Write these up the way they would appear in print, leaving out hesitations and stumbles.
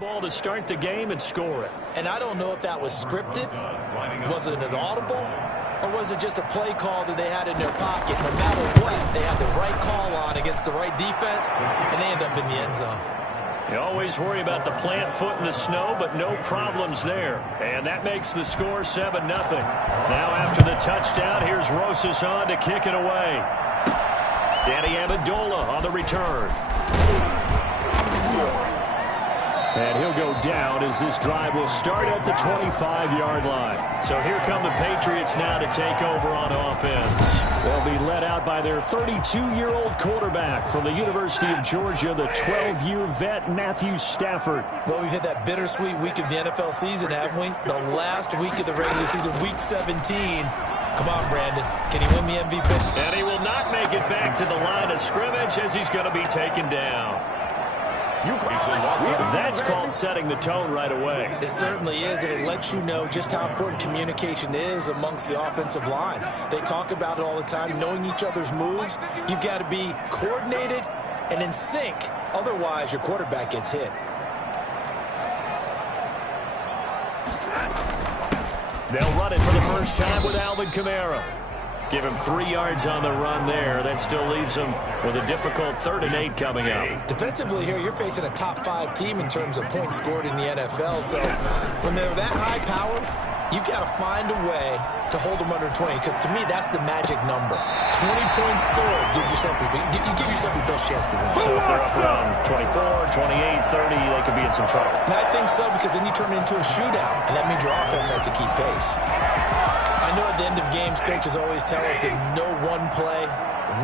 Ball to start the game and score it. And I don't know if that was scripted. Was it an audible? Or was it just a play call that they had in their pocket? No matter what, they had the right call on against the right defense, and they end up in the end zone. You always worry about the plant foot in the snow, but no problems there. And that makes the score 7-0. Now after the touchdown, here's Rosas on to kick it away. Danny Amendola on the return. And he'll go down as this drive will start at the 25-yard line. So here come the Patriots now to take over on offense. They'll be led out by their 32-year-old quarterback from the University of Georgia, the 12-year vet, Matthew Stafford. Well, we've hit that bittersweet week of the NFL season, haven't we? The last week of the regular season, week 17. Come on, Brandon. Can he win the MVP? And he will not make it back to the line of scrimmage as he's going to be taken down. That's called setting the tone right away. It certainly is, and it lets you know just how important communication is amongst the offensive line. They talk about it all the time, knowing each other's moves. You've got to be coordinated and in sync. Otherwise, your quarterback gets hit. They'll run it for the first time with Alvin Kamara. Give him 3 yards on the run there. That still leaves him with a difficult 3rd and 8 coming up. Defensively here, you're facing a top 5 team in terms of points scored in the NFL. So when they're that high powered, you've got to find a way to hold them under 20, because to me, that's the magic number. 20 points scored gives yourself you give yourself your best chance to win. So if they're up around 24, 28, 30, they could be in some trouble. And I think so, because then you turn it into a shootout, and that means your offense has to keep pace. I know at the end of games, coaches always tell us that no one play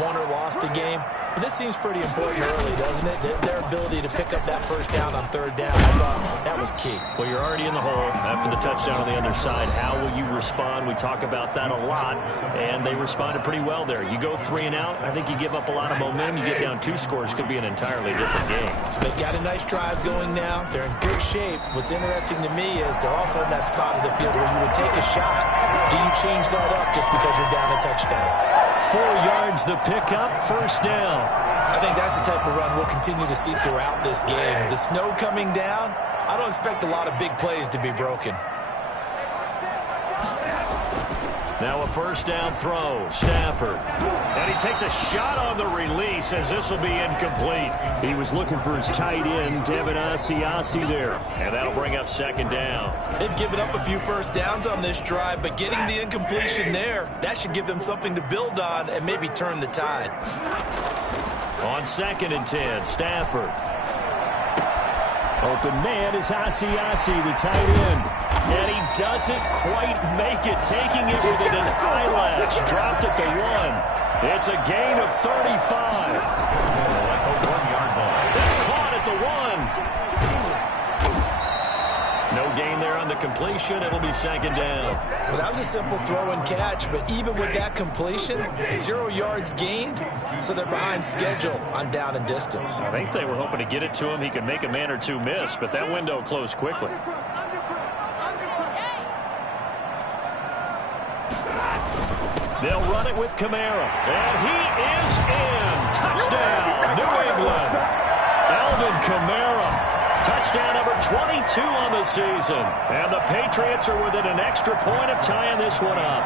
won or lost a game. But this seems pretty important early, doesn't it? Their ability to pick up that first down on 3rd down, I thought that was key. Well, you're already in the hole after the touchdown on the other side. How will you respond? We talk about that a lot, and they responded pretty well there. You go 3 and out, I think you give up a lot of momentum. You get down 2 scores, could be an entirely different game. So they've got a nice drive going now. They're in good shape. What's interesting to me is they're also in that spot of the field where you would take a shot. Do you change that up just because you're down a touchdown? 4 yards the pickup, 1st down. I think that's the type of run we'll continue to see throughout this game. The snow coming down, I don't expect a lot of big plays to be broken. Now a 1st down throw, Stafford. And he takes a shot on the release as this will be incomplete. He was looking for his tight end, Devin Asiasi there. And that'll bring up 2nd down. They've given up a few 1st downs on this drive, but getting the incompletion there, that should give them something to build on and maybe turn the tide. On 2nd and 10, Stafford. Open man is Asiasi, the tight end. And he doesn't quite make it, taking it within an eyelash. Dropped at the 1. It's a gain of 35. That's caught at the 1. No gain there on the completion. It'll be 2nd down. Well, that was a simple throw and catch, but even with that completion, 0 yards gained, so they're behind schedule on down and distance. I think they were hoping to get it to him. He could make a man or 2 miss, but that window closed quickly. They'll run it with Kamara, and he is in. Touchdown, New England. Alvin Kamara. Touchdown number 22 on the season. And the Patriots are within an extra point of tying this one up.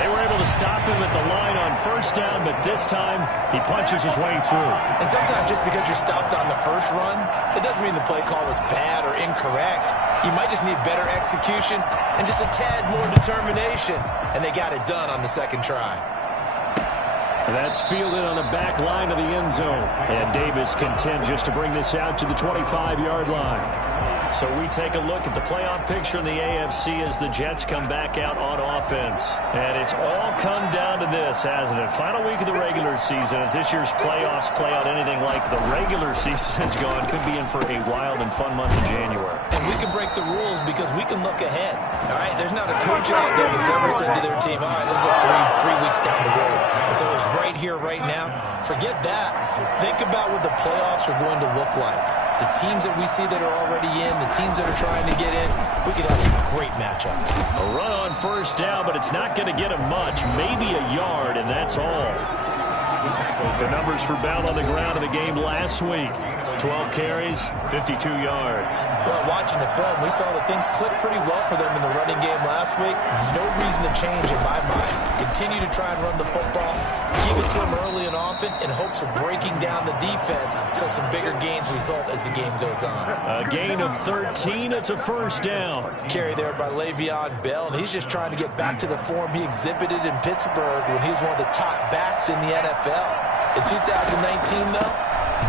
They were able to stop him at the line on 1st down, but this time he punches his way through. And sometimes just because you're stopped on the first run, it doesn't mean the play call was bad or incorrect. You might just need better execution and just a tad more determination. And they got it done on the 2nd try. That's fielded on the back line of the end zone. And Davis content just to bring this out to the 25-yard line. So we take a look at the playoff picture in the AFC as the Jets come back out on offense. And it's all come down to this, hasn't it? Final week of the regular season. As this year's playoffs play out anything like the regular season has gone, could be in for a wild and fun month in January. And we can break the rules because we can look ahead. All right, there's not a coach out there that's ever said to their team, all right, let's look three weeks down the road. It's always right here, right now. Forget that. Think about what the playoffs are going to look like. The teams that we see that are already in, the teams that are trying to get in, we could have some great matchups. A run on 1st down, but it's not going to get him much. Maybe a yard, and that's all. The numbers for Bell on the ground in the game last week. 12 carries, 52 yards. Well, watching the film, we saw that things clicked pretty well for them in the running game last week. No reason to change in my mind. Continue to try and run the football, give it to them early and often in hopes of breaking down the defense so some bigger gains result as the game goes on. A gain of 13. It's a first down. Carry there by Le'Veon Bell, and he's just trying to get back to the form he exhibited in Pittsburgh when he was one of the top backs in the NFL. In 2019, though,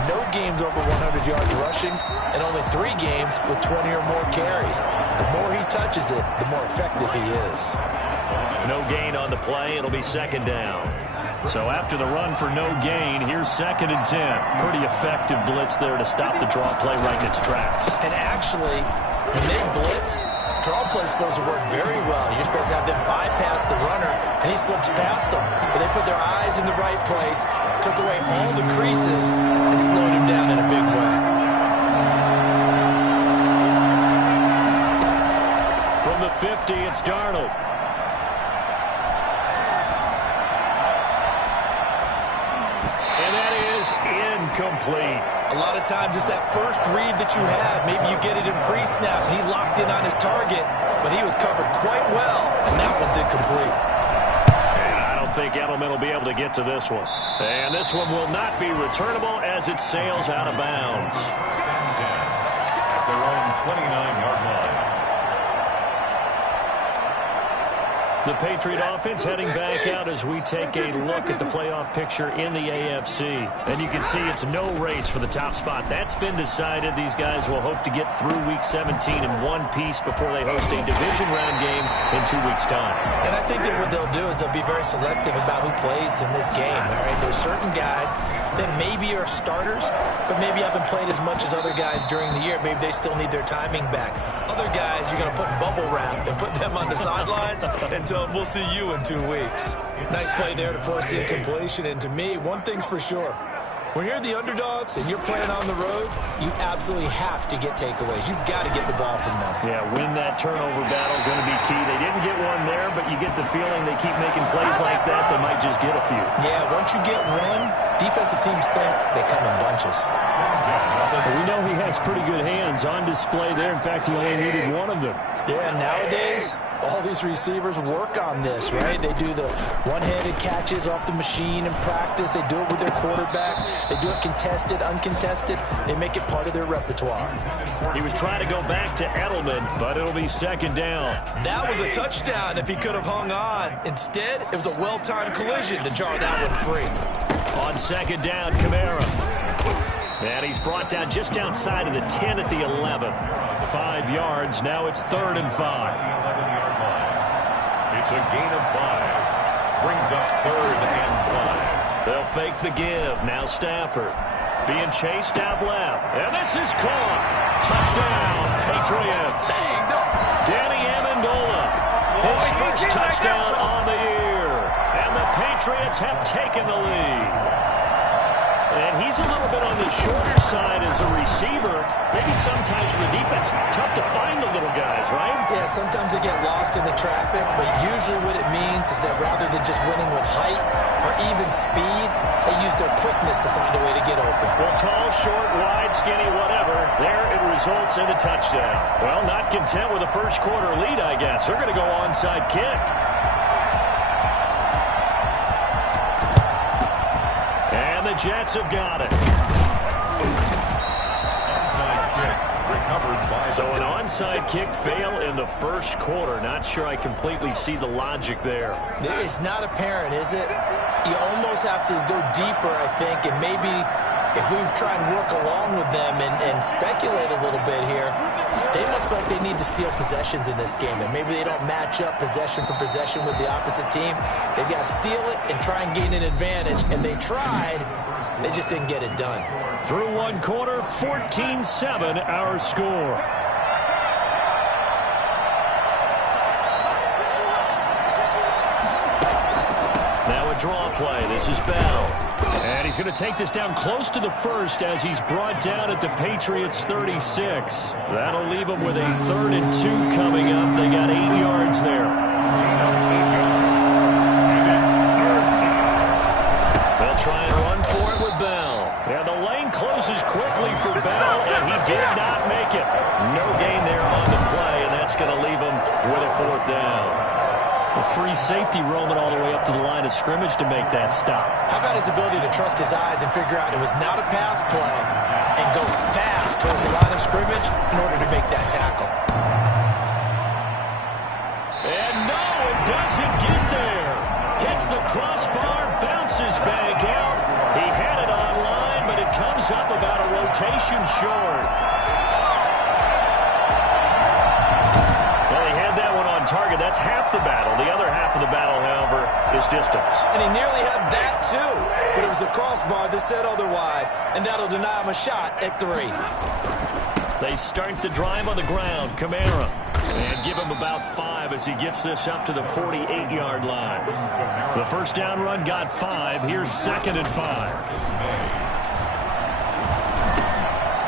no games over 100 yards rushing, and only 3 games with 20 or more carries. The more he touches it, the more effective he is. No gain on the play. It'll be second down. So after the run for no gain, here's 2nd and 10. Pretty effective blitz there to stop the draw play right in its tracks. And actually, when they blitz, draw play is supposed to work very well. You're supposed to have them bypass the runner, and he slips past them. But they put their eyes in the right place, took away all the creases, and slowed him down in a big way. From the 50, it's Darnold. And that is incomplete. A lot of times it's that first read that you have. Maybe you get it in pre-snap. He locked in on his target, but he was covered quite well, and that one's incomplete. I don't think Edelman will be able to get to this one. And this one will not be returnable as it sails out of bounds. At their own 29-yard line. The Patriot offense heading back out as we take a look at the playoff picture in the AFC. And you can see it's no race for the top spot. That's been decided. These guys will hope to get through Week 17 in one piece before they host a division round game in 2 weeks' time. And I think that what they'll do is they'll be very selective about who plays in this game. All right, there's certain guys that maybe are starters, but maybe haven't played as much as other guys during the year. Maybe they still need their timing back. Other guys you're going to put in bubble wrap and put them on the sidelines and tell them we'll see you in 2 weeks. Nice play there to force the incompletion. And to me, one thing's for sure. When you're the underdogs and you're playing on the road, you absolutely have to get takeaways. You've got to get the ball from them. Yeah, win that turnover battle, going to be key. They didn't get one there, but you get the feeling they keep making plays like that, they might just get a few. Yeah, once you get one, defensive teams think they come in bunches. Well, we know he has pretty good hands on display there. In fact, he only needed one of them. Yeah, nowadays, all these receivers work on this, right? They do the one-handed catches off the machine in practice. They do it with their quarterbacks. They do it contested, uncontested. They make it part of their repertoire. He was trying to go back to Edelman, but it'll be second down. That was a touchdown if he could have hung on. Instead, it was a well-timed collision to jar that one free. On second down, Kamara. And he's brought down just outside of the 10 at the 11. 5 yards. Now it's 3rd and 5. It's a gain of 5. Brings up 3rd and 5. They'll fake the give. Now Stafford. Being chased out left. And this is caught. Touchdown, Patriots. Danny Amendola. His first touchdown on the year. And the Patriots have taken the lead. And he's a little bit on the shorter side as a receiver. Maybe sometimes for the defense, tough to find the little guys, right? Yeah, sometimes they get lost in the traffic, but usually what it means is that rather than just winning with height or even speed, they use their quickness to find a way to get open. Well, tall, short, wide, skinny, whatever, there it results in a touchdown. Well, not content with a first quarter lead, I guess. They're going to go onside kick. And the Jets have got it. So an onside kick fail in the first quarter. Not sure I completely see the logic there. It's not apparent, is it? You almost have to go deeper, I think, and maybe if we try and work along with them and speculate a little bit here, they must feel like they need to steal possessions in this game, and maybe they don't match up possession for possession with the opposite team. They've got to steal it and try and gain an advantage, and they tried. They just didn't get it done. Through one quarter, 14-7 our score. Now a draw play. This is Bell. And he's going to take this down close to the first as he's brought down at the Patriots' 36. That'll leave him with a 3rd and 2 coming up. They got 8 yards there. They'll try and run for it with Bell. And the lane closes quickly for Bell. fell, and he did not make it. No gain there on the play, and that's going to leave him with a 4th down. A free safety roaming all the way up to the line of scrimmage to make that stop. How about his ability to trust his eyes and figure out it was not a pass play and go fast towards the line of scrimmage in order to make that tackle? And no, it doesn't get there. Hits the crossbar, bounces back out. He had it online, but it comes up about a rotation short. Well, he had that one on target. That's half the battle. The other half of the battle, however, is distance. And he nearly had that, too. But it was the crossbar that said otherwise, and that'll deny him a shot at 3. They start the drive on the ground. Kamara. And give him about 5 as he gets this up to the 48-yard line. The first down run got 5. Here's 2nd and 5.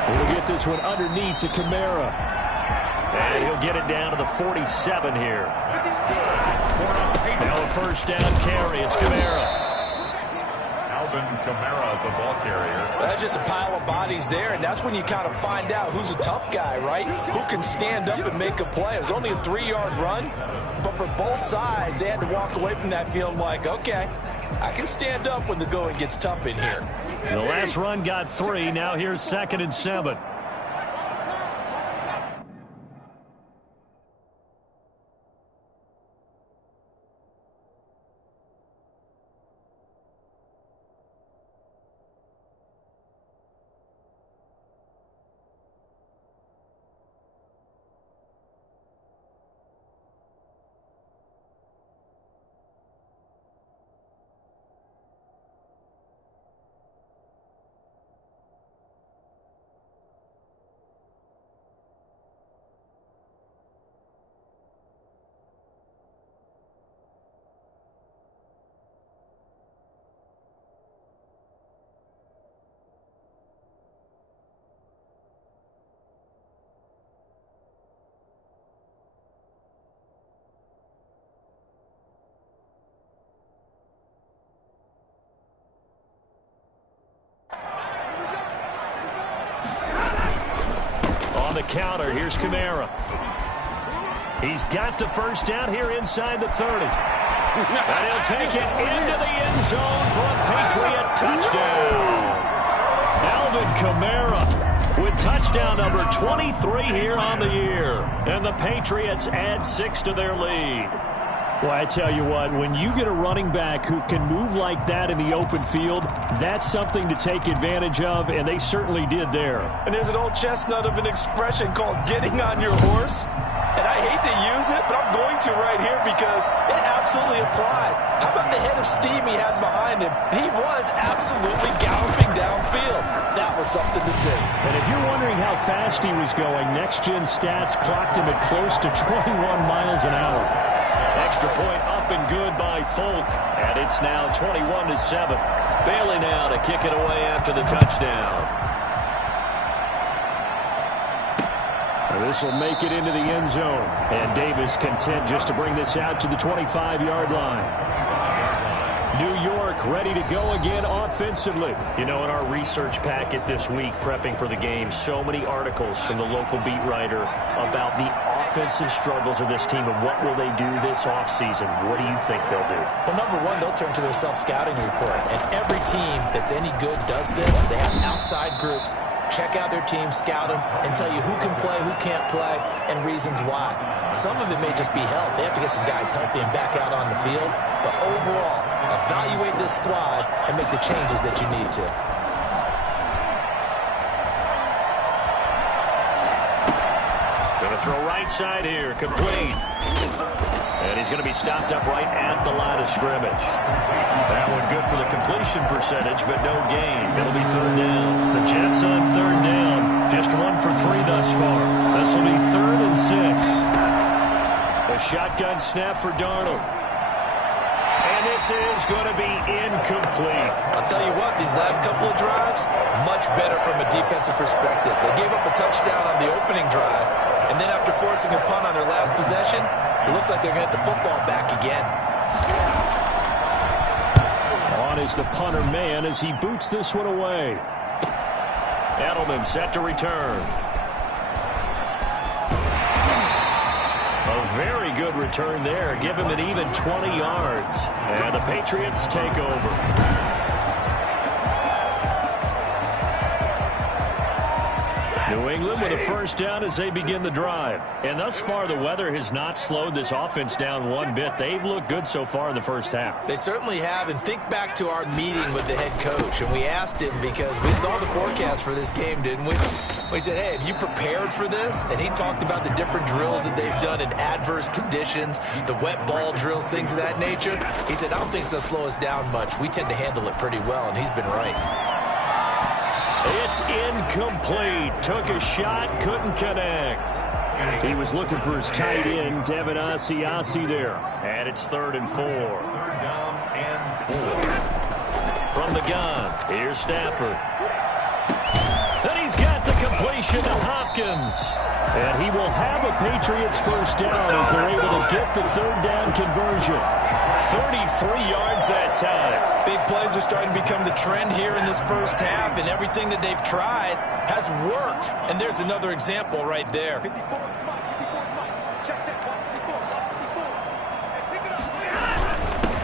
He'll get this one underneath to Kamara. And he'll get it down to the 47 here. Now a first down carry. It's Kamara. Kamara, the ball carrier. That's just a pile of bodies there, and that's when you kind of find out who's a tough guy, right? Who can stand up and make a play. It was only a 3-yard run, but for both sides, they had to walk away from that feeling like, okay, I can stand up when the going gets tough in here. The last run got 3. Now here's 2nd and 7. On the counter, here's Kamara. He's got the first down here inside the 30. And he'll take it into the end zone for a Patriot touchdown. Alvin Kamara with touchdown number 23 here on the year. And the Patriots add 6 to their lead. Well, I tell you what, when you get a running back who can move like that in the open field, that's something to take advantage of, and they certainly did there. And there's an old chestnut of an expression called getting on your horse. And I hate to use it, but I'm going to right here because it absolutely applies. How about the head of steam he had behind him? He was absolutely galloping downfield. That was something to see. And if you're wondering how fast he was going, next-gen stats clocked him at close to 21 miles an hour. Extra point up and good by Folk. And it's now 21-7. Bailey now to kick it away after the touchdown. This will make it into the end zone. And Davis content just to bring this out to the 25-yard line. New York ready to go again offensively. You know, in our research packet this week, prepping for the game, so many articles from the local beat writer about the offensive struggles of this team and what will they do this offseason. What do you think they'll do? Well, number one, they'll turn to their self-scouting report. And every team that's any good does this. They have outside groups. Check out their team, scout them, and tell you who can play, who can't play, and reasons why. Some of it may just be health. They have to get some guys healthy and back out on the field. But overall, evaluate this squad and make the changes that you need to. Going to throw right side here, complete. And he's going to be stopped up right at the line of scrimmage. That one good for the completion percentage, but no gain. It'll be third down. The Jets on third down. Just 1 for 3 thus far. This will be 3rd and 6. A shotgun snap for Darnold. And this is going to be incomplete. I'll tell you what, these last couple of drives, much better from a defensive perspective. They gave up a touchdown on the opening drive, and then after forcing a punt on their last possession, it looks like they're going to get the football back again. On is the punter man as he boots this one away. Edelman set to return. A very good return there. Give him an even 20 yards. And the Patriots take over. New England with a first down as they begin the drive. And thus far, the weather has not slowed this offense down one bit. They've looked good so far in the first half. They certainly have. And think back to our meeting with the head coach. And we asked him, because we saw the forecast for this game, didn't we? We said, hey, have you prepared for this? And he talked about the different drills that they've done in adverse conditions, the wet ball drills, things of that nature. He said, I don't think it's going to slow us down much. We tend to handle it pretty well, and he's been right. It's incomplete. Took a shot, couldn't connect. He was looking for his tight end, Devin Asiasi there. And it's 3rd and 4. From the gun, here's Stafford. Then he's got the completion to Hopkins. And he will have a Patriots first down as they're able to get the 3rd down conversion. 33 yards that time. Big plays are starting to become the trend here in this first half, and everything that they've tried has worked. And there's another example right there.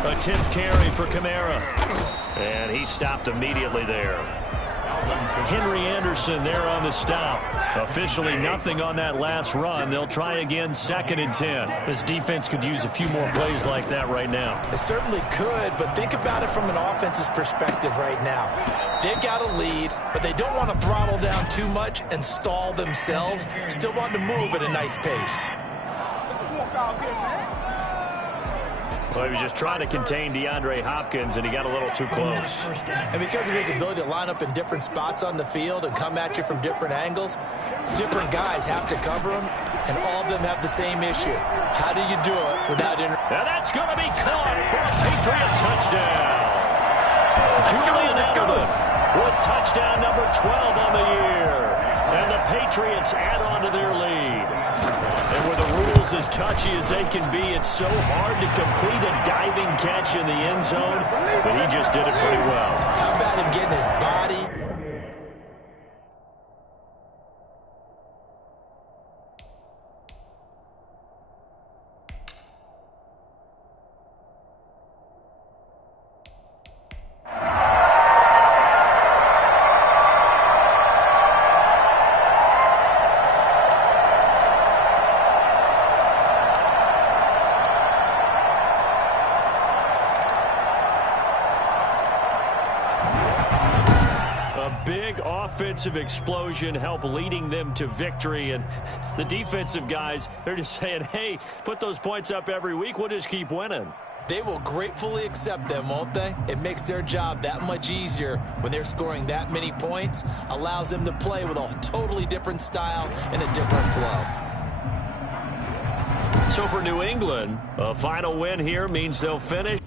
A 10th carry for Kamara. And he stopped immediately there. Henry Anderson there on the stop. Officially nothing on that last run. They'll try again, 2nd and 10. This defense could use a few more plays like that right now. It certainly could, but think about it from an offense's perspective right now. They've got a lead, but they don't want to throttle down too much and stall themselves. Still want to move at a nice pace. Well, he was just trying to contain DeAndre Hopkins, and he got a little too close. And because of his ability to line up in different spots on the field and come at you from different angles, different guys have to cover him, and all of them have the same issue. How do you do it without And that's going to be caught for a Patriot touchdown. Julian Edelman with touchdown number 12 on the year. And the Patriots add on to their lead. And with the rules as touchy as they can be, it's so hard to complete a diving catch in the end zone, but he just did it pretty well. How about him getting his body offensive explosion help leading them to victory, and the defensive guys, they're just saying, hey, put those points up every week, we'll just keep winning. They will gratefully accept them, won't they? It makes their job that much easier when they're scoring that many points, allows them to play with a totally different style and a different flow. So for New England, a final win here means they'll finish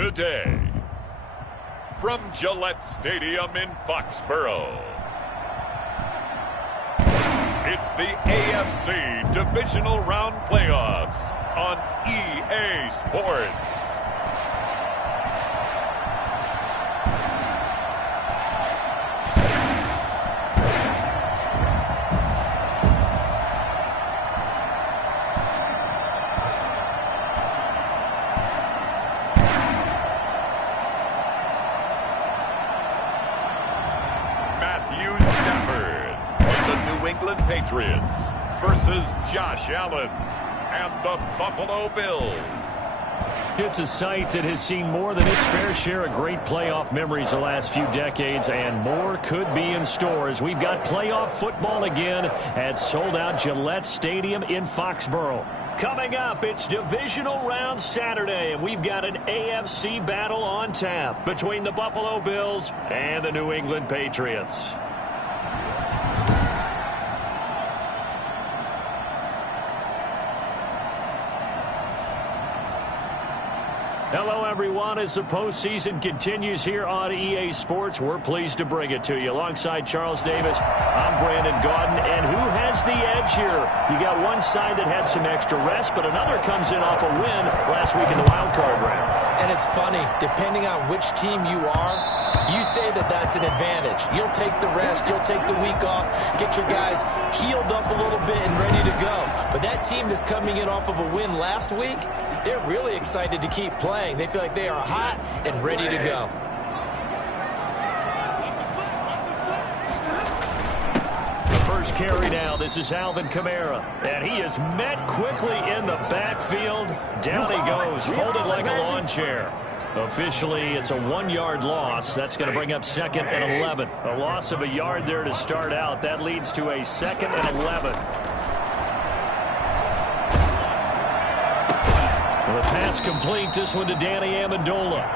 today. From Gillette Stadium in Foxborough, it's the AFC Divisional Round Playoffs on EA Sports. Patriots versus Josh Allen and the Buffalo Bills. It's a sight that has seen more than its fair share of great playoff memories the last few decades, and more could be in store as we've got playoff football again at sold-out Gillette Stadium in Foxborough. Coming up, it's Divisional Round Saturday, and we've got an AFC battle on tap between the Buffalo Bills and the New England Patriots. Hello, everyone. As the postseason continues here on EA Sports, we're pleased to bring it to you. Alongside Charles Davis, I'm Brandon Gaudin. And who has the edge here? You got one side that had some extra rest, but another comes in off a win last week in the wild card round. And it's funny, depending on which team you are, you say that that's an advantage. You'll take the rest, you'll take the week off, get your guys healed up a little bit and ready to go. But that team that's coming in off of a win last week, they're really excited to keep playing. They feel like they are hot and ready to go. The first carry now. This is Alvin Kamara. And he is met quickly in the backfield. Down he goes, folded like a lawn chair. Officially, it's a 1-yard loss. That's going to bring up 2nd and 11. A loss of a yard there to start out. That leads to a 2nd and 11. The pass complete, this one to Danny Amendola.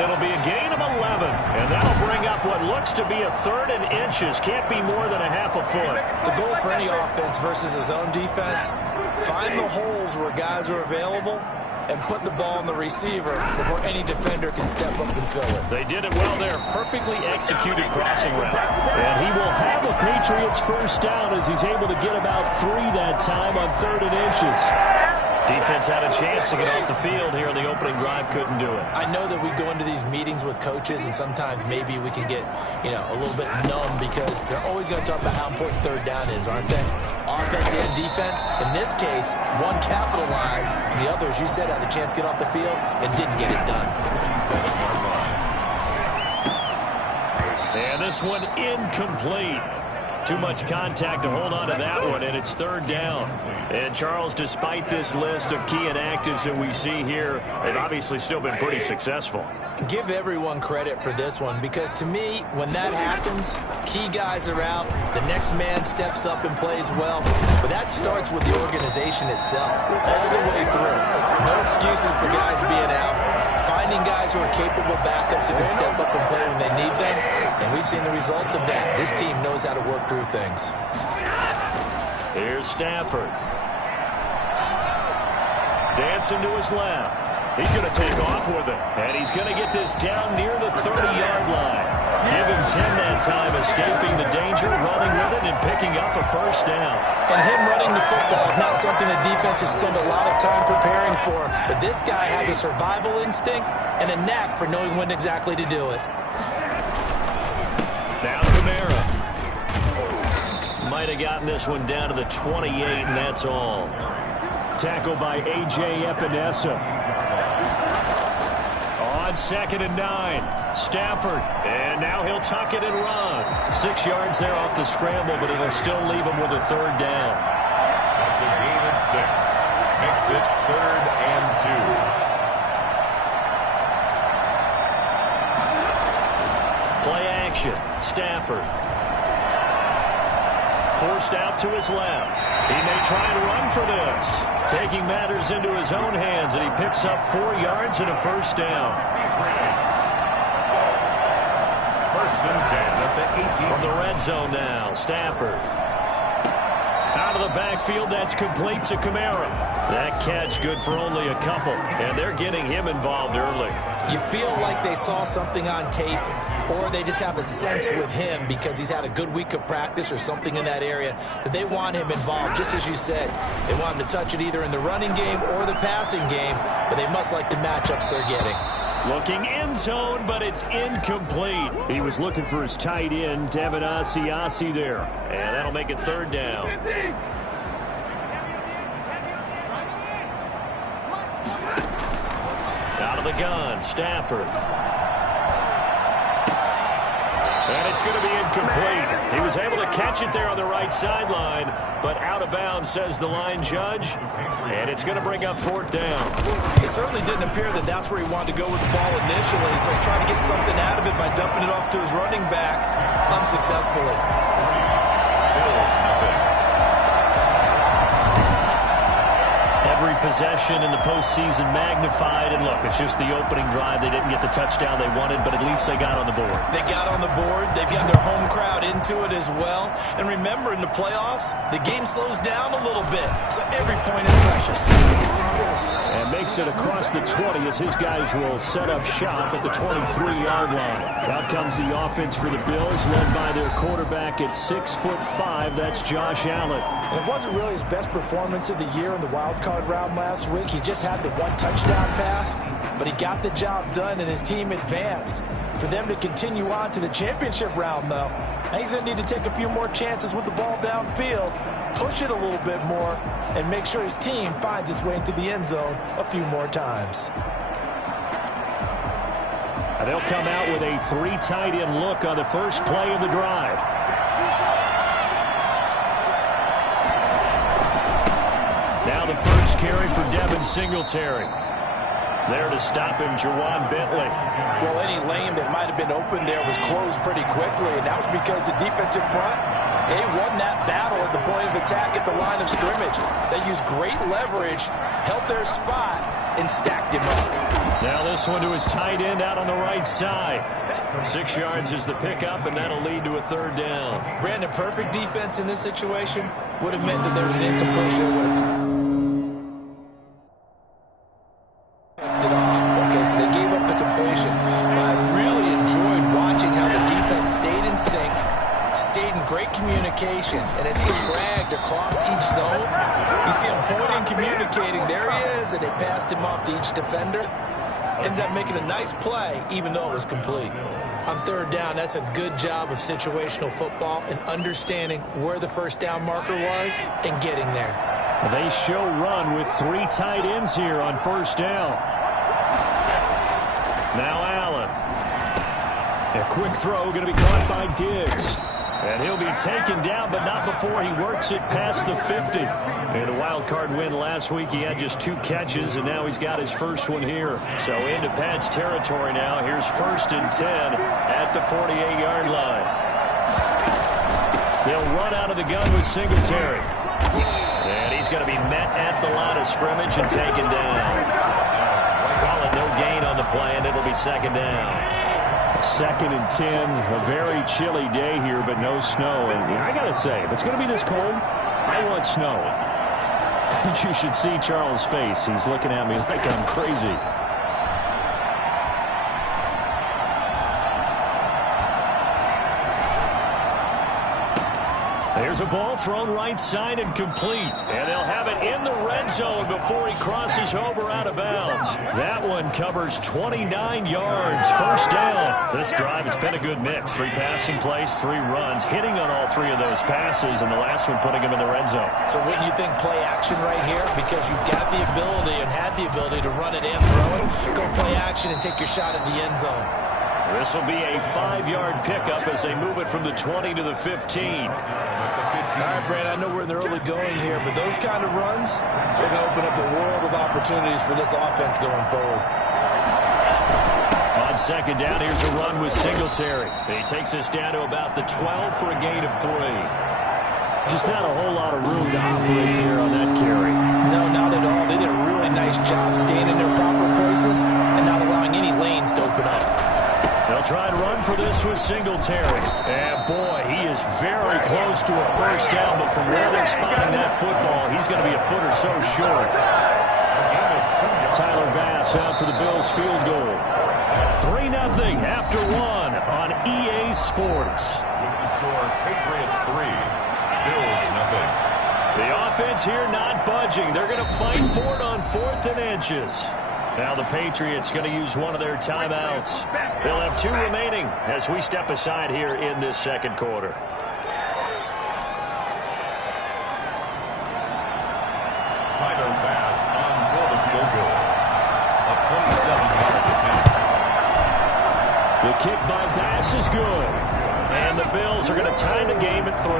It'll be a gain of 11, and that'll bring up what looks to be a 3rd and inches. Can't be more than a half a foot. The goal for any offense versus his own defense, find the holes where guys are available and put the ball on the receiver before any defender can step up and fill it. They did it well there. Perfectly executed crossing route. And he will have a Patriots first down as he's able to get about 3 that time on 3rd and inches. Defense had a chance to get off the field here in the opening drive, couldn't do it. I know that we go into these meetings with coaches, and sometimes maybe we can get, a little bit numb because they're always going to talk about how important 3rd down is, aren't they? Offense and defense. In this case, one capitalized, and the other, as you said, had a chance to get off the field and didn't get it done. And this one incomplete. Too much contact to hold on to that one, and it's 3rd down. And, Charles, despite this list of key inactives that we see here, they've obviously still been pretty successful. Give everyone credit for this one because, to me, when that happens, key guys are out, the next man steps up and plays well. But that starts with the organization itself, all the way through. No excuses for guys being out. Finding guys who are capable backups who can step up and play when they need them. And we've seen the results of that. This team knows how to work through things. Here's Stafford. Dancing to his left. He's going to take off with it. And he's going to get this down near the 30-yard line. Give him 10 that time, escaping the danger, running with it, and picking up a first down. And him running the football is not something the defenses spend a lot of time preparing for. But this guy has a survival instinct and a knack for knowing when exactly to do it. Now Kamara. Might have gotten this one down to the 28, and that's all. Tackle by A.J. Epinesa. On 2nd and 9. Stafford. And now he'll tuck it and run. 6 yards there off the scramble, but it'll still leave him with a 3rd down. That's a gain of 6. Makes it 3rd and 2. Play action. Stafford. Forced out to his left. He may try and run for this. Taking matters into his own hands, and he picks up 4 yards and a first down. First and 10 at the 18. From the red zone now, Stafford. Out of the backfield, that's complete to Kamara. That catch good for only a couple, and they're getting him involved early. You feel like they saw something on tape, or they just have a sense with him because he's had a good week of practice or something in that area that they want him involved. Just as you said, they want him to touch it either in the running game or the passing game, but they must like the matchups they're getting. Looking end zone, but it's incomplete. He was looking for his tight end, Devin Asiasi there. And that'll make it third down. Out of the gun, Stafford. And it's going to be incomplete. He was able to catch it there on the right sideline, but out of bounds, says the line judge. And it's going to bring up fourth down. It certainly didn't appear that that's where he wanted to go with the ball initially, so trying to get something out of it by dumping it off to his running back unsuccessfully. Every possession in the postseason magnified, and look, it's just the opening drive. They didn't get the touchdown they wanted, but at least they got on the board. They got on the board. They've got their home crowd into it as well. And remember, in the playoffs, the game slows down a little bit, so every point is precious. And makes it across the 20 as his guys will set up shop at the 23-yard line. Out comes the offense for the Bills, led by their quarterback at 6'5". That's Josh Allen. It wasn't really his best performance of the year in the wild card round last week. He just had the one touchdown pass, but he got the job done and his team advanced. For them to continue on to the championship round, though, he's going to need to take a few more chances with the ball downfield, push it a little bit more, and make sure his team finds its way into the end zone a few more times. They'll come out with a three tight end look on the first play of the drive. Now the first carry for Devin Singletary. There to stop him, Jawan Bentley. Well, any lane that might have been open there was closed pretty quickly, and that was because the defensive front, they won that battle at the point of attack at the line of scrimmage. They used great leverage, held their spot, and stacked him up. Now this one to his tight end out on the right side. 6 yards is the pickup, and that'll lead to a third down. Brandon, perfect defense in this situation would have meant that there was an incompletion. It would have it off. Okay, so they gave up the completion. But I really enjoyed watching how the defense stayed in sync, stayed in great communication, and as he dragged across each zone, you see him pointing, communicating. There he is, and they passed him off to each defender. Ended up making a nice play, even though it was complete. On third down, that's a good job of situational football and understanding where the first down marker was and getting there. They show run with three tight ends here on first down. Now Allen. A quick throw going to be caught by Diggs. And he'll be taken down, but not before he works it past the 50. In a wild card win last week, he had just 2 catches, and now he's got his first one here. So into Pat's territory now. Here's 1st and 10 at the 48-yard line. They'll run out of the gun with Singletary. And he's going to be met at the line of scrimmage and taken down. Call it no gain on the play, and it'll be second down. 2nd and 10, a very chilly day here, but no snow. And I got to say, if it's going to be this cold, I want snow. You should see Charles' face. He's looking at me like I'm crazy. There's a ball thrown right side and complete. And they'll have it in the red zone before he crosses over out of bounds. That one covers 29 yards. First down. This drive, it's been a good mix. 3 passing plays, 3 runs, hitting on all 3 of those passes, and the last one putting him in the red zone. So wouldn't you think play action right here? Because you've got the ability and had the ability to run it and throw it. Go play action and take your shot at the end zone. This will be a 5-yard pickup as they move it from the 20 to the 15. All right, Brad, I know we're in the early going here, but those kind of runs, they're going to open up a world of opportunities for this offense going forward. On second down, here's a run with Singletary. He takes us down to about the 12 for a gain of 3. Just not a whole lot of room to operate there on that carry. No, not at all. They did a really nice job staying in their proper places and not allowing any lanes to open up. They'll try and run for this with Singletary. And, boy, he is very close to a first down, but from where they're spotting that football, he's going to be a foot or so short. Tyler Bass out for the Bills field goal. 3-0 after one on EA Sports. With the score, Patriots 3, Bills 0. The offense here not budging. They're going to fight for it on 4th and inches. Now the Patriots going to use one of their timeouts. They'll have 2 remaining as we step aside here in this second quarter. Tyler Bass on for the field goal. A 27-yard attempt. The kick by Bass is good. And the Bills are going to tie the game at 3.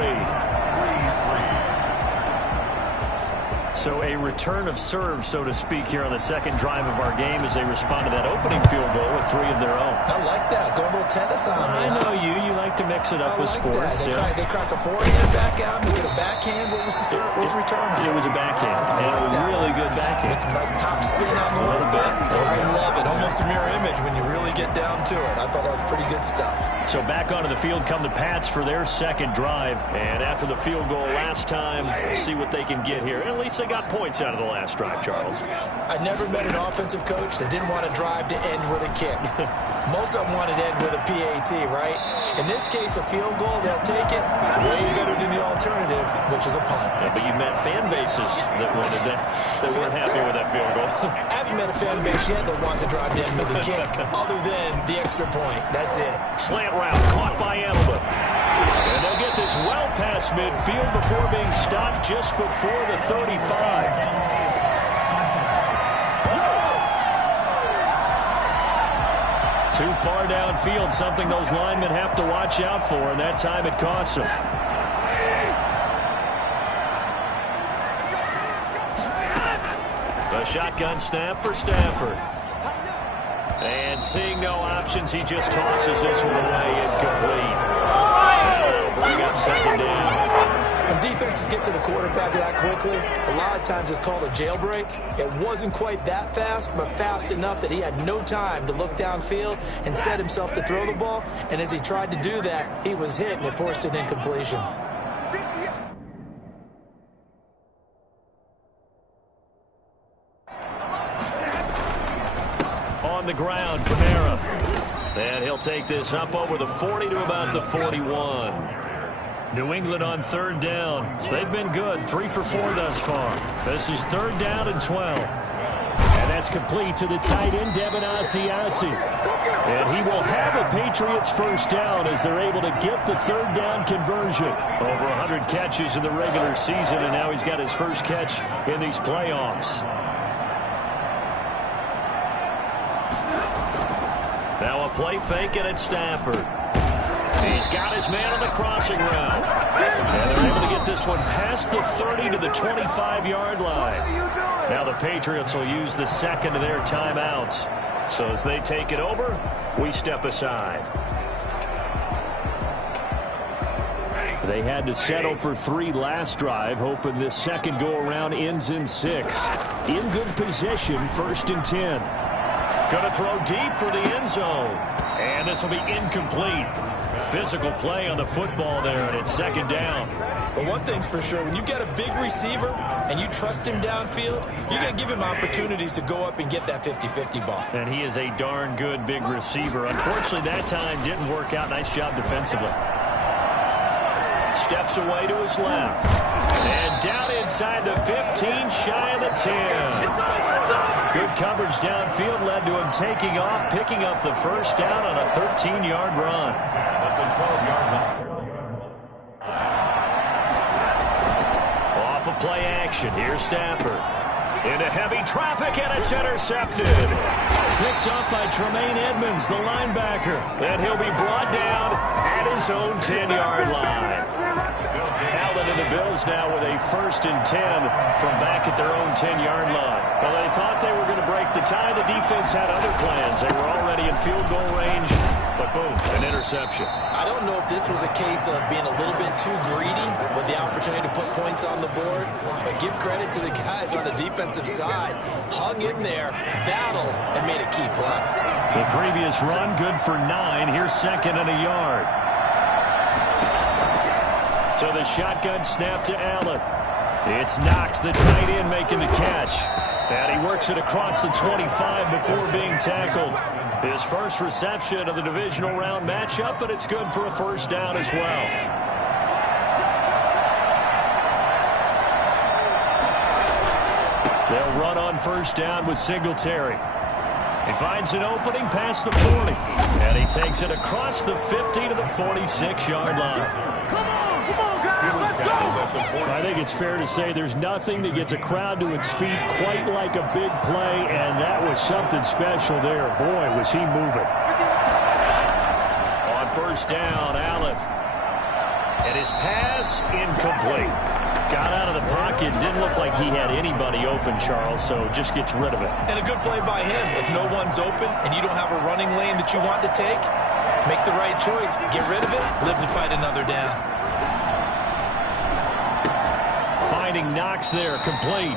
So a return of serve, so to speak, here on the second drive of our game as they respond to that opening field goal with 3 of their own. I like that. Go a little tennis on me. I know you. You like to mix it up with sports. They crack a forehand back out and get a backhand. What was the return on? It was a backhand. And a really good backhand. It's a nice top spin on the little bit. I love it. Almost a mirror image when you really get down to it. I thought that was pretty good stuff. So back onto the field come the Pats for their second drive. And after the field goal last time, we'll see what they can get here. At least they got points out of the last drive, Charles. I never met an offensive coach that didn't want to drive to end with a kick. Most of them wanted to end with a PAT, right? In this case, a field goal, they'll take it. Way better than the alternative, which is a punt. Yeah, but you've met fan bases that wanted that weren't happy with that field goal. I haven't met a fan base yet that wants to drive to end with a kick, other than the extra point. That's it. Slant route caught by Edelman. And they'll get this well past midfield before being stopped just before the 35. Too far downfield, something those linemen have to watch out for, and that time it costs them. A shotgun snap for Stafford. And seeing no options, he just tosses this one away incomplete. That'll bring up second down. When defenses get to the quarterback that quickly, a lot of times it's called a jailbreak. It wasn't quite that fast, but fast enough that he had no time to look downfield and set himself to throw the ball. And as he tried to do that, he was hit and it forced an incompletion. On the ground, Kamara. And he'll take this up over the 40 to about the 41. New England on third down. They've been good, 3 for 4 thus far. This is 3rd down and 12. And that's complete to the tight end, Devin Asiasi. And he will have a Patriots first down as they're able to get the 3rd down conversion. Over 100 catches in the regular season, and now he's got his first catch in these playoffs. Now a play fake, and it's Stafford. He's got his man on the crossing route. And they're able to get this one past the 30 to the 25-yard line. Now the Patriots will use the second of their timeouts. So as they take it over, we step aside. They had to settle for 3 last drive, hoping this second go-around ends in 6. In good position, 1st and 10. Going to throw deep for the end zone. And this will be incomplete. Physical play on the football there, and it's 2nd down. But one thing's for sure, when you get a big receiver and you trust him downfield, you're going to give him opportunities to go up and get that 50-50 ball. And he is a darn good big receiver. Unfortunately, that time didn't work out. Nice job defensively. Steps away to his left. And down inside the 15, shy of the 10. Good coverage downfield led to him taking off, picking up the first down on a 13-yard run. At the 12-yard line. Off of play action, here's Stafford. Into heavy traffic, and it's intercepted. Picked up by Tremaine Edmonds, the linebacker. And he'll be brought down at his own 10-yard line. Allen and the Bills now with a 1st and 10 from back at their own 10-yard line. Well, they thought they were going to break the tie. The defense had other plans. They were already in field goal range, but boom, an interception. I don't know if this was a case of being a little bit too greedy with the opportunity to put points on the board, but give credit to the guys on the defensive side. Hung in there, battled, and made a key play. The previous run, good for 9. Here's 2nd and a yard. So the shotgun snap to Allen. It's Knox, the tight end, making the catch. And he works it across the 25 before being tackled. His first reception of the divisional round matchup, but it's good for a first down as well. They'll run on first down with Singletary. He finds an opening past the 40, and he takes it across the 50 to the 46-yard line. Come on, guys, let's go! I think it's fair to say there's nothing that gets a crowd to its feet quite like a big play, and that was something special there. Boy, was he moving. On first down, Allen. And his pass incomplete. Got out of the pocket. Didn't look like he had anybody open, Charles, so just gets rid of it. And a good play by him. If no one's open and you don't have a running lane that you want to take, make the right choice. Get rid of it. Live to fight another down. Finding Knox there, complete.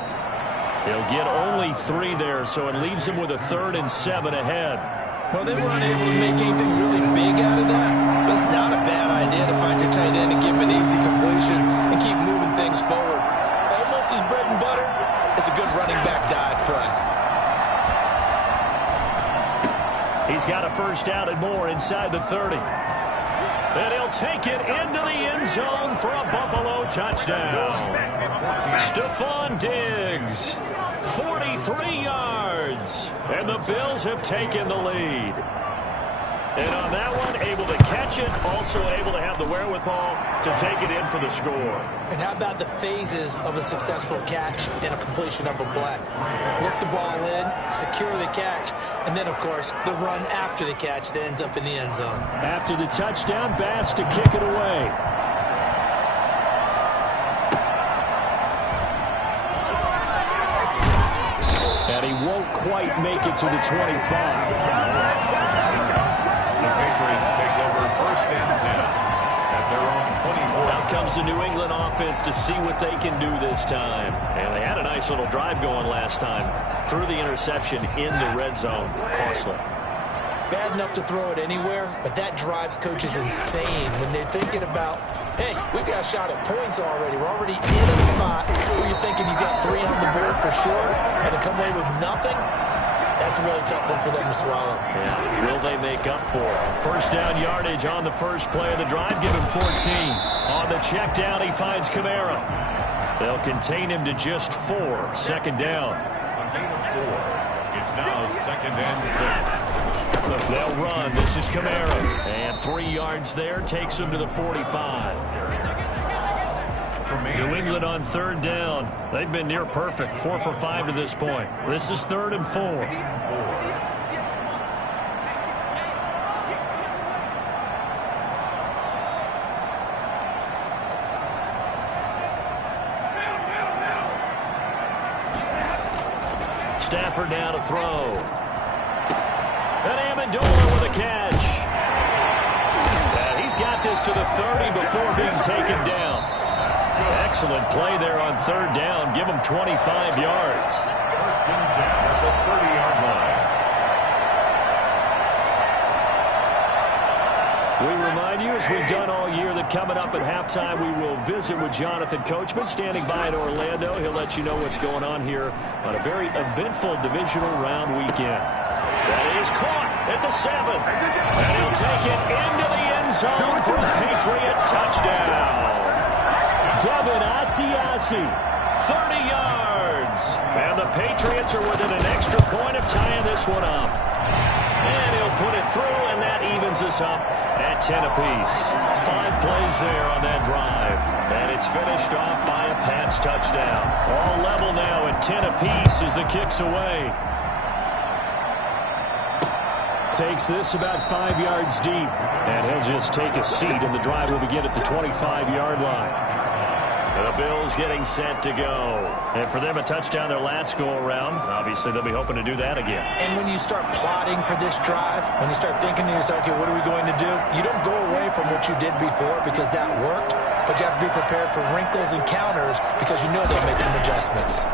He'll get only 3 there, so it leaves him with a 3rd and 7 ahead. Well, they were unable to make anything really big out of that, but it's not a bad idea to find your tight end and give him an easy completion and keep moving things forward. Almost his bread and butter is a good running back dive play. He's got a first down and more inside the 30. And he'll take it into the end zone for a Buffalo touchdown. Stephon Diggs, 43 yards. And the Bills have taken the lead. And on that one, able to catch it, also able to have the wherewithal to take it in for the score. And how about the phases of a successful catch and a completion of a play? Look the ball in, secure the catch, and then, of course, the run after the catch that ends up in the end zone. After the touchdown, Bass to kick it away. And he won't quite make it to the 25. The Patriots take over first and 10 at their own 24. Out comes the New England offense to see what they can do this time. And they had a nice little drive going last time. Threw the interception in the red zone. Costly. Bad enough to throw it anywhere, but that drives coaches insane when they're thinking about, hey, we've got a shot at points already. We're already in a spot where you're thinking you got 3 on the board for sure, and to come away with nothing, that's a really tough one for them to swallow. Yeah, will they make up for it? First down yardage on the first play of the drive. Give him 14. On the check down, he finds Kamara. They'll contain him to just 4. Second down. A gain of 4. It's now second and 6. They'll run. This is Kamara. And 3 yards there. Takes him to the 45. New England on third down. They've been near perfect. 4 for 5 to this point. This is 3rd and 4. Stafford now to throw. And Amendola with a catch. He's got this to the 30 before being taken down. Excellent play there on third down. Give him 25 yards. First and 10 at the 30-yard line. We remind you, as we've done all year, that coming up at halftime, we will visit with Jonathan Coachman, standing by in Orlando. He'll let you know what's going on here on a very eventful divisional round weekend. That is caught at the 7. And he'll take it into the end zone for a Patriot touchdown. Devin Asiasi, 30 yards. And the Patriots are within an extra point of tying this one up. And he'll put it through, and that evens us up at 10 apiece. 5 plays there on that drive. And it's finished off by a Pats touchdown. All level now at 10 apiece as the kick's away. Takes this about 5 yards deep. And he'll just take a seat, and the drive will begin at the 25-yard line. The Bills getting set to go. And for them, a touchdown their last go-around. Obviously, they'll be hoping to do that again. And when you start plotting for this drive, when you start thinking to yourself, okay, what are we going to do? You don't go away from what you did before because that worked, but you have to be prepared for wrinkles and counters because you know they'll make some adjustments.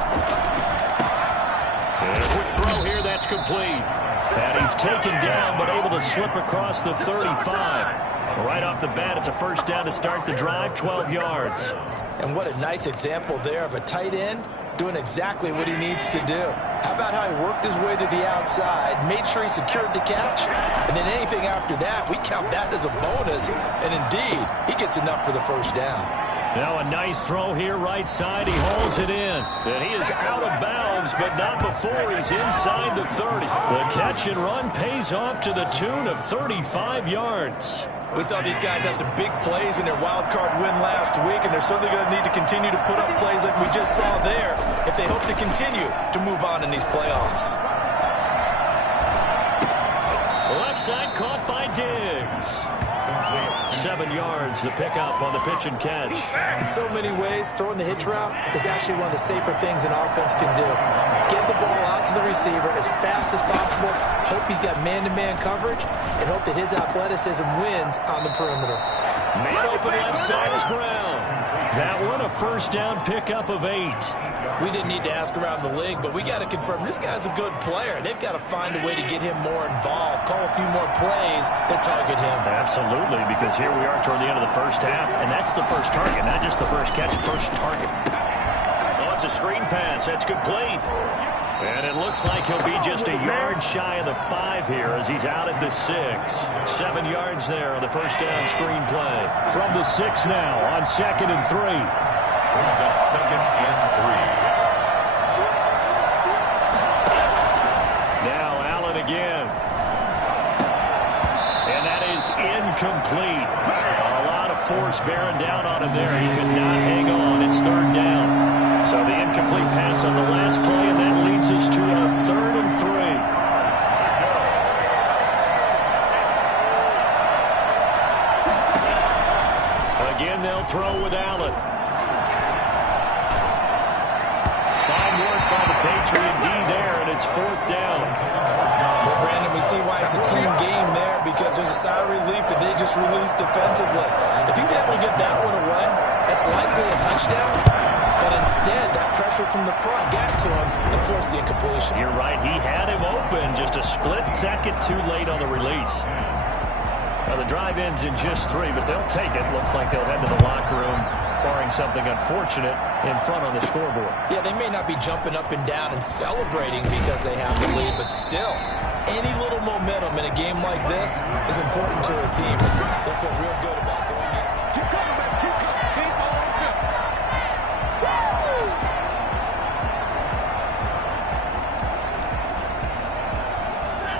And a quick throw here, that's complete. And he's taken down, but able to slip across the 35. Right off the bat, it's a first down to start the drive, 12 yards. And what a nice example there of a tight end doing exactly what he needs to do. How about how he worked his way to the outside, made sure he secured the catch, and then anything after that, we count that as a bonus. And indeed, he gets enough for the first down. Now a nice throw here right side. He hauls it in. And he is out of bounds, but not before he's inside the 30. The catch and run pays off to the tune of 35 yards. We saw these guys have some big plays in their wild card win last week, and they're certainly going to need to continue to put up plays like we just saw there if they hope to continue to move on in these playoffs. Left side caught by Diggs. 7 yards, the pickup on the pitch and catch. In so many ways, throwing the hitch route is actually one of the safer things an offense can do. Get the ball out to the receiver as fast as possible, hope he's got man-to-man coverage, and hope that his athleticism wins on the perimeter. Man open left side is Brown. That one a first down pickup of 8. We didn't need to ask around the league, but we got to confirm this guy's a good player. They've got to find a way to get him more involved, call a few more plays that target him. Absolutely, because here we are toward the end of the first half, and that's the first target, not just the first catch, first target. Oh, it's a screen pass. That's complete. And it looks like he'll be just a yard shy of the 5 here as he's out at the 6. 7 yards there on the first down screen play. From the 6 now on 2nd and 3. Brings up 2nd and 3. Now Allen again. And that is incomplete. A lot of force bearing down on him there. He could not hang on. It's 3rd down. So the incomplete pass on the last play, and that leads us to a 3rd and 3. Again, they'll throw with Allen. Fine work by the Patriot D there, and it's 4th down. Well, Brandon, we see why it's a team game there because there's a sigh of relief that they just released defensively. If he's able to get that one away, that's likely a touchdown. But instead, that pressure from the front got to him and forced the incompletion. You're right. He had him open just a split second too late on the release. Well, the drive ends in just 3, but they'll take it. Looks like they'll head to the locker room, barring something unfortunate in front on the scoreboard. Yeah, they may not be jumping up and down and celebrating because they have the lead, but still, any little momentum in a game like this is important to a team. They'll feel real good about going in.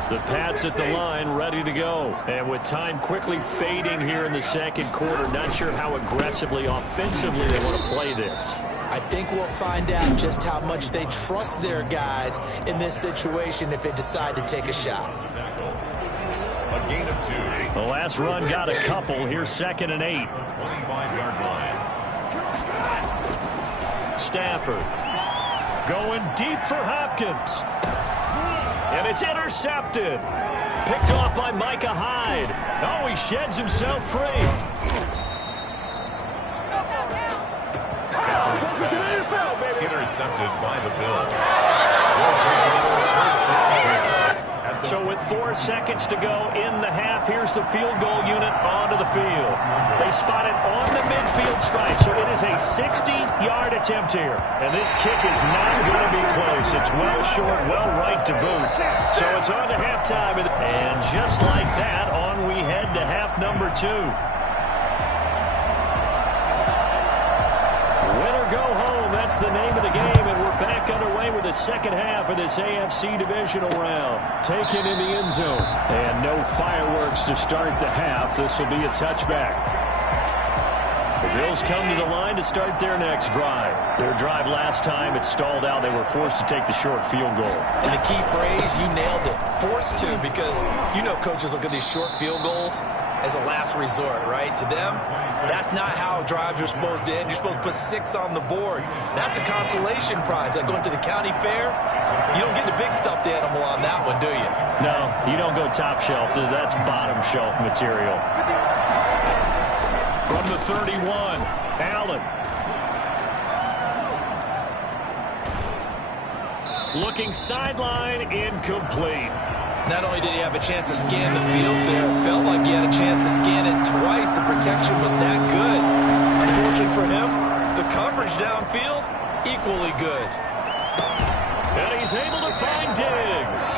The Pats at the line, ready to go. And with time quickly fading here in the 2nd quarter, not sure how aggressively, offensively they want to play this. I think we'll find out just how much they trust their guys in this situation if they decide to take a shot. A gain of 2. The last run got a couple. Here's 2nd and 8. 25-yard line. Stafford going deep for Hopkins. And it's intercepted. Picked off by Micah Hyde. Oh, he sheds himself free. Intercepted by the Bills. So with 4 seconds to go in the half, here's the field goal unit onto the field. They spot it on the midfield stripe, so it is a 60-yard attempt here. And this kick is not going to be close. It's well short, well right to boot. So it's on to halftime. And just like that, on we head to half number 2. Win or go home, that's the name of the game, and we're back underway with the second half of this AFC divisional round. Taken in the end zone, and no fireworks to start the half. This will be a touchback. The Bills come to the line to start their next drive. Their drive last time, it stalled out. They were forced to take the short field goal. And the key phrase, you nailed it, forced to, because you know coaches look at these short field goals as a last resort, right? To them, that's not how drives are supposed to end. You're supposed to put 6 on the board. That's a consolation prize. Like going to the county fair, you don't get the big stuffed animal on that one, do you? No, you don't go top shelf. That's bottom shelf material. From the 31, Allen. Looking sideline, incomplete. Not only did he have a chance to scan the field there, it felt like he had a chance to scan it twice. The protection was that good. Unfortunately for him, the coverage downfield, equally good. And he's able to find Diggs.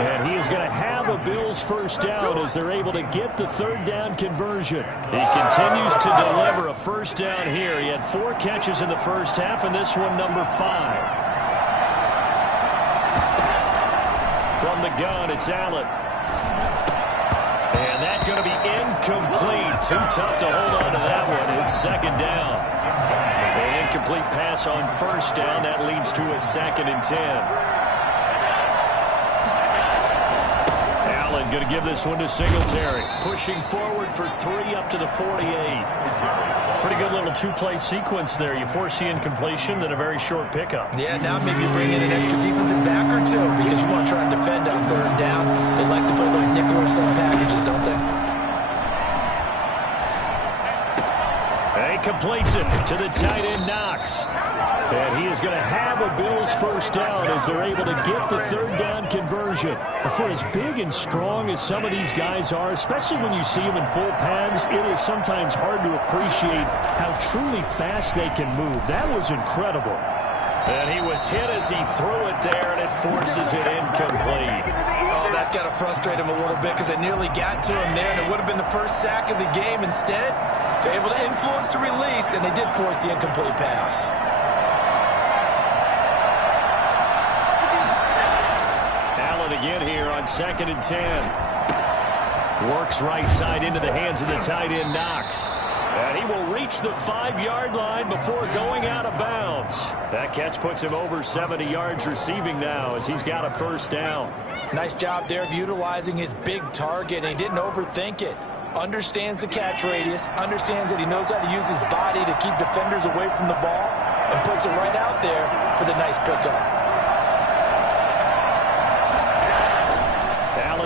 And he is going to have a Bills first down as they're able to get the third down conversion. He continues to deliver a first down here. He had 4 catches in the first half, and this one number 5. From the gun, it's Allen. And that's going to be incomplete. Too tough to hold on to that one. It's second down. An incomplete pass on first down. That leads to a 2nd and 10. Going to give this one to Singletary. Pushing forward for 3 up to the 48. Pretty good little 2-play sequence there. You force the incompletion, then a very short pickup. Yeah, now maybe you bring in an extra defensive back or 2 because you want to try and defend on third down. They like to play those nickel or sub packages, don't they? He completes it to the tight end, Knox. And he is going to have a Bills first down as they're able to get the third down conversion. But for as big and strong as some of these guys are, especially when you see them in full pads, it is sometimes hard to appreciate how truly fast they can move. That was incredible. And he was hit as he threw it there, and it forces it incomplete. Oh, that's got to frustrate him a little bit because they nearly got to him there, and it would have been the first sack of the game. Instead, they're able to influence the release, and they did force the incomplete pass. Again here on 2nd and 10. Works right side into the hands of the tight end, Knox. And he will reach the 5-yard line before going out of bounds. That catch puts him over 70 yards receiving now as he's got a first down. Nice job there of utilizing his big target, and he didn't overthink it. Understands the catch radius, understands that he knows how to use his body to keep defenders away from the ball, and puts it right out there for the nice pickup.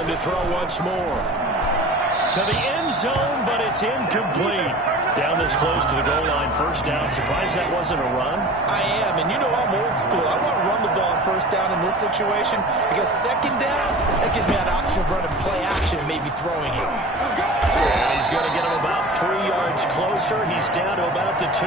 To throw once more to the end zone, but it's incomplete. Down this close to the goal line, first down. Surprised that wasn't a run? I am, and you know I'm old school. I want to run the ball on first down in this situation because second down, that gives me an option of running play action, maybe throwing it. And he's going to get him about 3 yards closer. He's down to about the 2.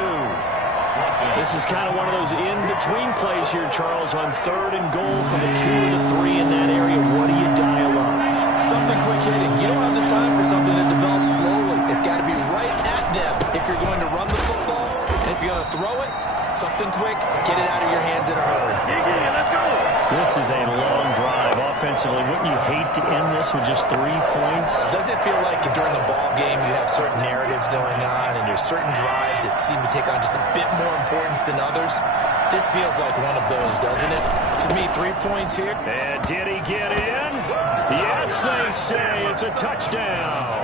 This is kind of one of those in-between plays here, Charles, on 3rd and goal from the 2 to the 3 in that area. What do you dial up? Something quick hitting. You don't have the time for something that develops slowly. It's got to be right at them if you're going to run the football. And if you're going to throw it, something quick, get it out of your hands in a hurry. Let's go. This is a long drive offensively. Wouldn't you hate to end this with just 3 points? Doesn't it feel like during the ball game you have certain narratives going on and there's certain drives that seem to take on just a bit more importance than others? This feels like one of those, doesn't it? To me, 3 points here. And did he get in? Yes, they say it's a touchdown.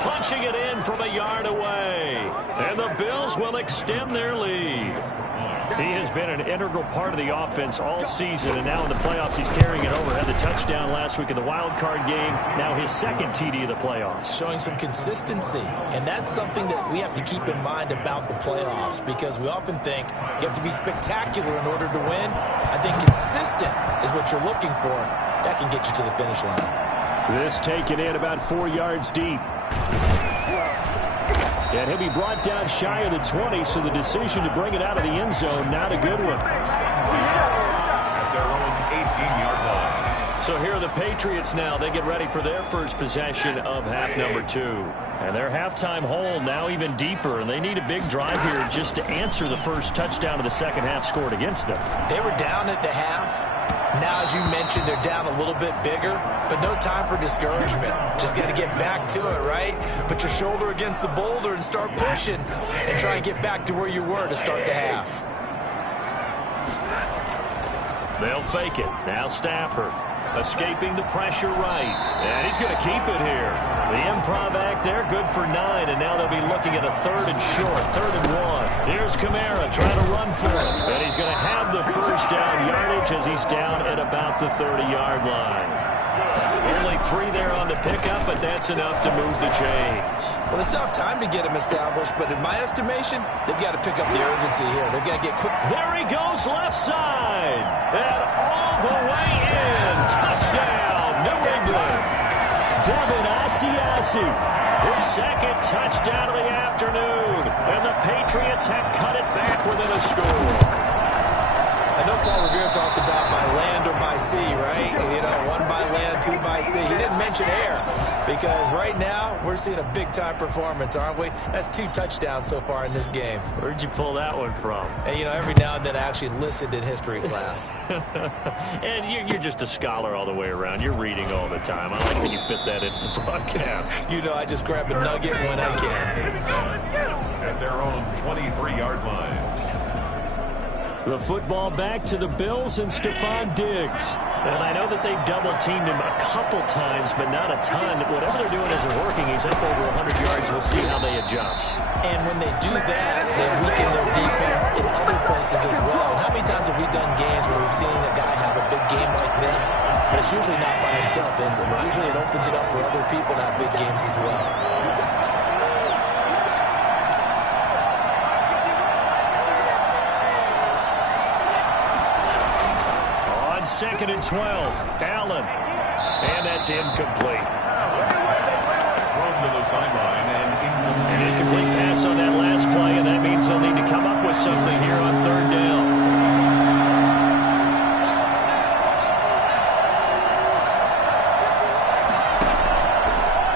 Punching it in from a yard away. And the Bills will extend their lead. He has been an integral part of the offense all season, and now in the playoffs he's carrying it over. Had the touchdown last week in the wild card game. Now his 2nd TD of the playoffs. Showing some consistency, and that's something that we have to keep in mind about the playoffs because we often think you have to be spectacular in order to win. I think consistent is what you're looking for. That can get you to the finish line. This taken in about 4 yards deep. And he'll be brought down shy of the 20, so the decision to bring it out of the end zone, not a good one. At their own 18-yard line. So here are the Patriots now. They get ready for their first possession of half number 2. And their halftime hole now even deeper, and they need a big drive here just to answer the first touchdown of the second half scored against them. They were down at the half. Now, as you mentioned, they're down a little bit bigger, but no time for discouragement. Just got to get back to it, right? Put your shoulder against the boulder and start pushing and try and get back to where you were to start the half. They'll fake it. Now Stafford escaping the pressure right. And he's going to keep it here. The improv act there, good for 9, and now they'll be looking at a 3rd and short, 3rd and 1. Here's Kamara trying to run for it. And he's going to have the first down yardage as he's down at about the 30-yard line. Only 3 there on the pickup, but that's enough to move the chains. Well, they still have time to get him established, but in my estimation, they've got to pick up the urgency here. They've got to get quick. There he goes, left side. And all the way in. Touchdown, New England. Devin Asiasi His second touchdown of the afternoon. And the Patriots have cut it back within a score. I know Paul Revere talked about by land or by sea, right? You know, one by land, two by sea. He didn't mention air because right now we're seeing a big-time performance, aren't we? That's 2 touchdowns so far in this game. Where'd you pull that one from? And, you know, every now and then I actually listened in history class. And you're just a scholar all the way around. You're reading all the time. I like that you fit that into the broadcast. You know, I just grab a nugget when I can. At their own 23-yard line. The football back to the Bills and Stephon Diggs. And I know that they've double-teamed him a couple times, but not a ton. Whatever they're doing isn't working. He's up over 100 yards. We'll see how they adjust. And when they do that, they weaken their defense in other places as well. And how many times have we done games where we've seen a guy have a big game like this? But it's usually not by himself, is it? Usually it opens it up for other people to have big games as well. Second and 12. Allen. And that's incomplete. Thrown to the sideline and incomplete. An incomplete pass on that last play, and that means they'll need to come up with something here on third down.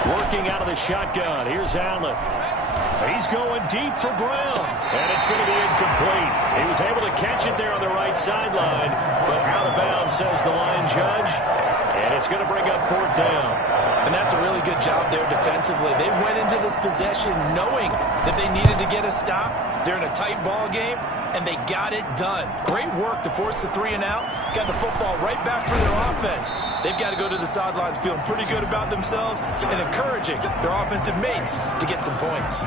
Working out of the shotgun. Here's Allen. He's going deep for Brown. And it's going to be incomplete. He was able to catch it there on the right sideline, but out of bounds, says the line judge. And it's going to bring up fourth down. And that's a really good job there defensively. They went into this possession knowing that they needed to get a stop. They're in a tight ball game, and they got it done. Great work to force the 3 and out. Got the football right back for their offense. They've got to go to the sidelines feeling pretty good about themselves and encouraging their offensive mates to get some points.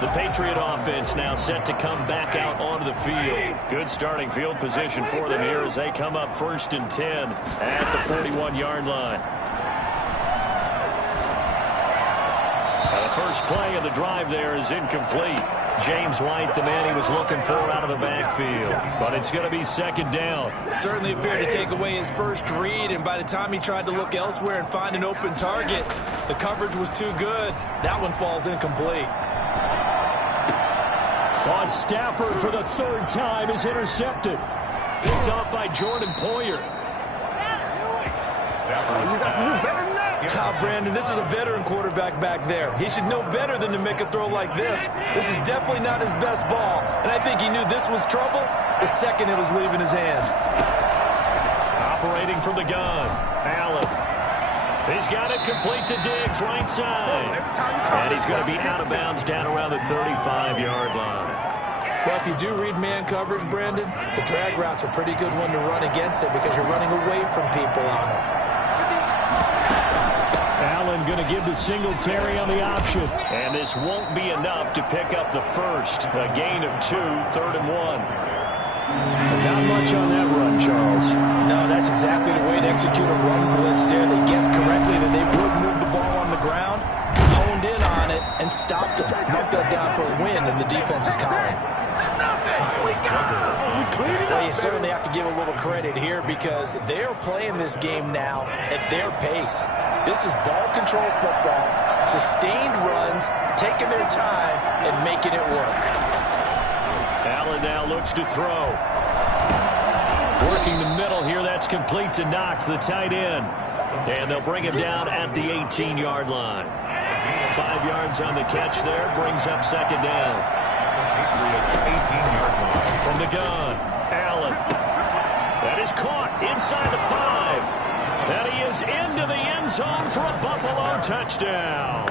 The Patriot offense now set to come back out onto the field. Good starting field position for them here as they come up 1st and 10 at the 41-yard line. The first play of the drive there is incomplete. James White, the man he was looking for out of the backfield. But it's going to be second down. Certainly appeared to take away his first read, and by the time he tried to look elsewhere and find an open target, the coverage was too good. That one falls incomplete. On Stafford for the 3rd time is intercepted. Picked off by Jordan Poyer. Brandon, this is a veteran quarterback back there. He should know better than to make a throw like this. This is definitely not his best ball, and I think he knew this was trouble the second it was leaving his hand. Operating from the gun, Allen. He's got it complete to Diggs, right side. And he's going to be out of bounds down around the 35-yard line. Well, if you do read man coverage, Brandon, the drag route's a pretty good one to run against it because you're running away from people on it. Allen going to give to Singletary on the option. And this won't be enough to pick up the first. A gain of 2, 3rd and 1. Not much on that run, Charles. No, that's exactly the way to execute a run blitz there. They guessed correctly that they would move the ball on the ground, honed in on it, and stopped them. Marked that down for a win in the defense's column. Well, you certainly have to give a little credit here because they're playing this game now at their pace. This is ball control football, sustained runs, taking their time, and making it work. Allen now looks to throw. Working the middle here, that's complete to Knox, the tight end. And they'll bring him down at the 18-yard line. 5 yards on the catch there, brings up second down. Patriots 18-yard line. From the gun, Allen. That is caught inside the 5. And he is into the end zone for a Buffalo touchdown.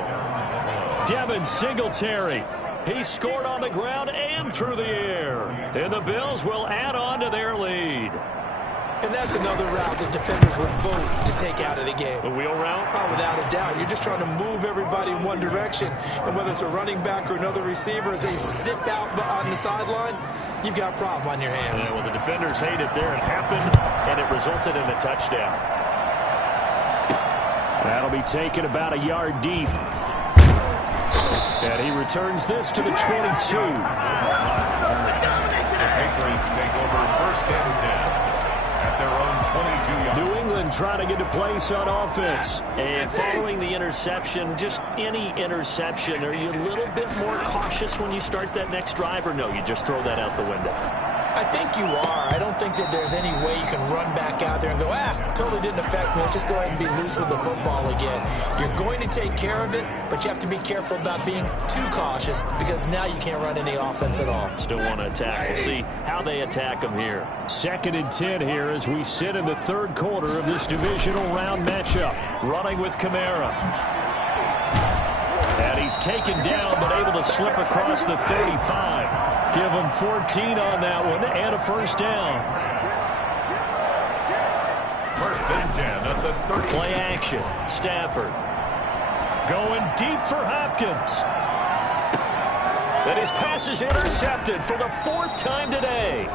Devin Singletary. He scored on the ground and through the air. And the Bills will add on to their lead. And that's another route that defenders would vote to take out of the game. The wheel route? Oh, without a doubt. You're just trying to move everybody in one direction. And whether it's a running back or another receiver, as they zip out on the sideline, you've got a problem on your hands. Yeah, well, the defenders hate it there. It happened, and it resulted in a touchdown. That'll be taken about a yard deep. And he returns this to the 22. The Patriots take over 1st and 10 at their own 22-yard line. New England trying to get a place on offense. And following the interception, just any interception, are you a little bit more cautious when you start that next drive, or no, you just throw that out the window? I think you are. I don't think that there's any way you can run back out there and go, totally didn't affect me. Let's just go ahead and be loose with the football again. You're going to take care of it, but you have to be careful about being too cautious because now you can't run any offense at all. Still want to attack. We'll see how they attack them here. 2nd and 10 here as we sit in the 3rd quarter of this divisional round matchup. Running with Kamara. And he's taken down but able to slip across the 35. Give him 14 on that one and a first down. 1st and 10 at the 30. Play action. Stafford going deep for Hopkins. And his pass is intercepted for the 4th time today.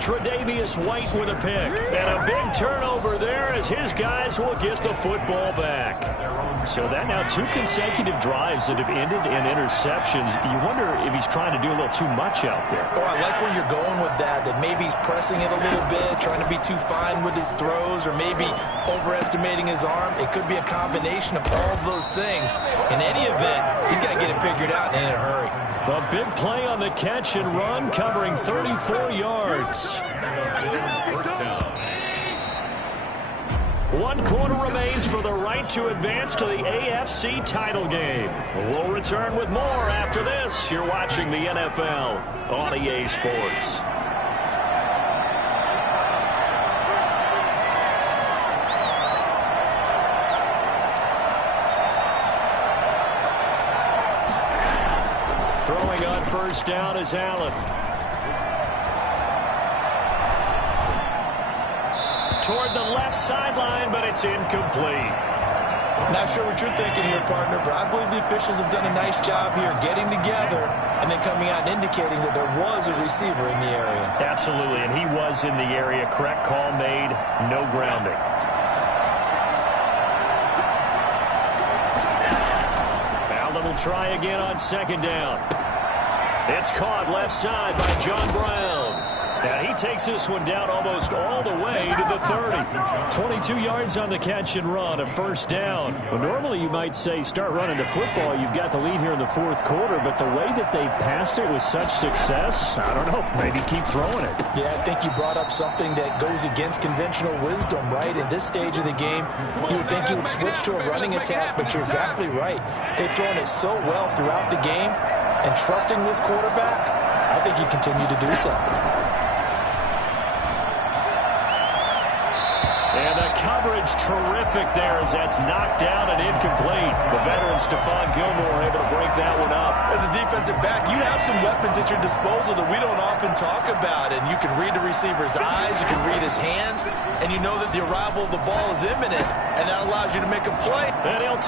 Tre'Davious White with a pick. And a big turnover there as his guys will get the football back. So that now 2 consecutive drives that have ended in interceptions. You wonder if he's trying to do a little too much out there. Oh, I like where you're going with that maybe he's pressing it a little bit, trying to be too fine with his throws, or maybe overestimating his arm. It could be a combination of all of those things. In any event, he's got to get it figured out and in a hurry. A big play on the catch and run, covering 34 yards. First down. 1 quarter remains for the right to advance to the AFC title game. We'll return with more after this. You're watching the NFL on EA Sports. Throwing on first down is Allen. Toward the left sideline, but it's incomplete. Not sure what you're thinking here, partner, but I believe the officials have done a nice job here getting together and then coming out and indicating that there was a receiver in the area. Absolutely, and he was in the area. Correct call made, no grounding. Allen will try again on 2nd down. It's caught left side by John Brown. And he takes this one down almost all the way to the 30. 22 yards on the catch and run, a first down. Well, normally you might say start running the football. You've got the lead here in the 4th quarter, but the way that they've passed it with such success, I don't know, maybe keep throwing it. Yeah, I think you brought up something that goes against conventional wisdom, right? In this stage of the game, you would think you would switch to a running attack, but you're exactly right. They've thrown it so well throughout the game, and trusting this quarterback, I think you continue to do so. And the coverage terrific there as that's knocked down and incomplete. The veteran Stephon Gilmore able to break that one up. As a defensive back, you have some weapons at your disposal that we don't often talk about. And you can read the receiver's eyes, you can read his hands, and you know that the arrival of the ball is imminent, and that allows you to make a play. And he'll